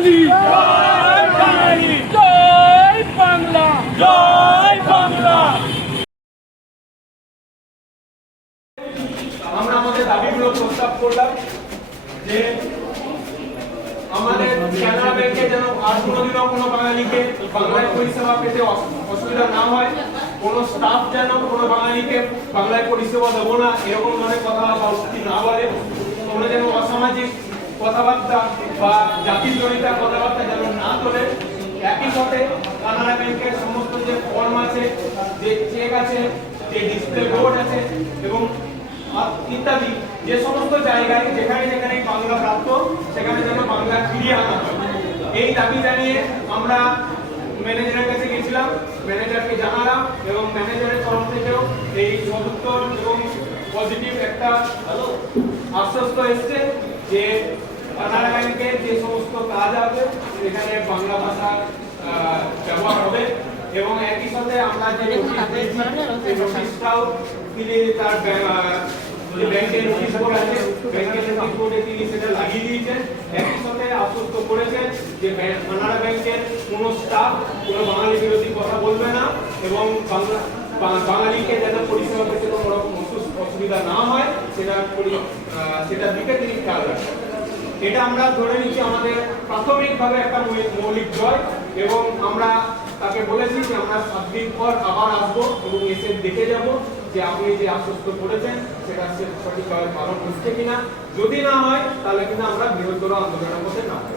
বাঙালি, জয় বাঙালি, জয় বাংলা, জয় বাংলা। আমরা আমাদের দাবিগুলো প্রস্তাব করলাম যে আমাদের কানাড়া ব্যাংকে যেন আর কোনোদিনও কোনো বাঙালিকে বাংলায় পরিষেবা পেতে অসুবিধা না হয়, কোনো স্টাফ যেন কোনো বাঙালিকে বাংলায় পরিষেবা দেবো না এরকম ধরনের কথা বা উক্তি না বলে, তোমরা যেন অসামাজিক কথাবার্তা বা জাতিজনিত কথাবার্তা যেন না তোলে। একই সাথে কানাড়া ব্যাংকের সমস্ত যে ফর্ম আছে, যে চেক আছে, যে ডিসপ্লে বোর্ড আছে এবং ইত্যাদি যে সমস্ত জায়গায় যেখানে যেখানে বাংলা প্রাপ্ত সেখানে যেন বাংলা ফিরিয়ে আনা হয়, এই দাবি জানিয়ে আমরা ম্যানেজারের কাছে গেছিলাম, ম্যানেজারকে জানালাম এবং ম্যানেজারের তরফ থেকেও এই সদুত্তর এবং পজিটিভ একটা আশ্বস্ত এসছে যে কানাড়া ব্যাংকের যে সমস্ত কাজ আছে সেখানে বাংলা ভাষা ব্যবহার হবে এবং একই সাথে আমরা যে নোটিশটাও তিনি তার যে ব্যাংকের নোটিশ বোর্ড আছে ব্যাংকের নোটিশ বোর্ডে তিনি সেটা লাগিয়ে দিয়েছেন। একই সাথে আশ্বস্ত করেছেন যে কানাড়া ব্যাংকের কোনো স্টাফ কোনো বাঙালি বিরোধী কথা বলবে না এবং বাঙালিকে যেন পরিষেবা পেতে কোনো রকম অসুবিধা না হয় সেটার দিকে তিনি খেয়াল রাখবেন। এটা আমরা ধরে নিচ্ছি আমাদের প্রাথমিকভাবে একটা মৌলিক জয় এবং আমরা তাকে বলেছি যে আমরা 7 দিন পর আবার আসবো এবং এসে দেখে যাব যে আপনি যে আশ্বস্ত করেছেন সেটা সঠিকভাবে পালন হচ্ছে কিনা। যদি না হয় তাহলে কিন্তু আমরা বৃহত্তর আন্দোলনের মধ্যে নামবো।